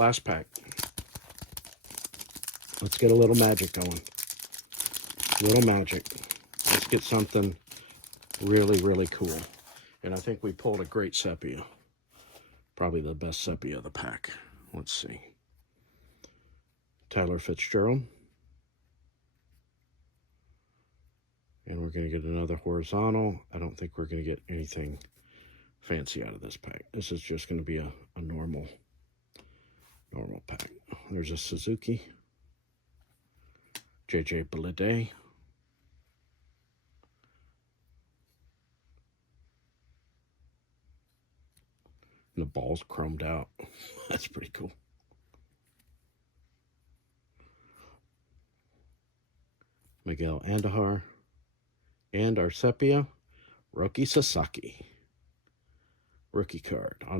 Last pack. Let's get a little magic going. Little magic. Let's get something really, really cool. And I think we pulled a great sepia. Probably the best sepia of the pack. Let's see. Tyler Fitzgerald. And we're going to get another horizontal. I don't think we're going to get anything fancy out of this pack. This is just going to be a normal pack. There's a Suzuki. JJ Bleday. And the ball's chromed out. That's pretty cool. Miguel Andujar. And our sepia, Roki Sasaki. Rookie card on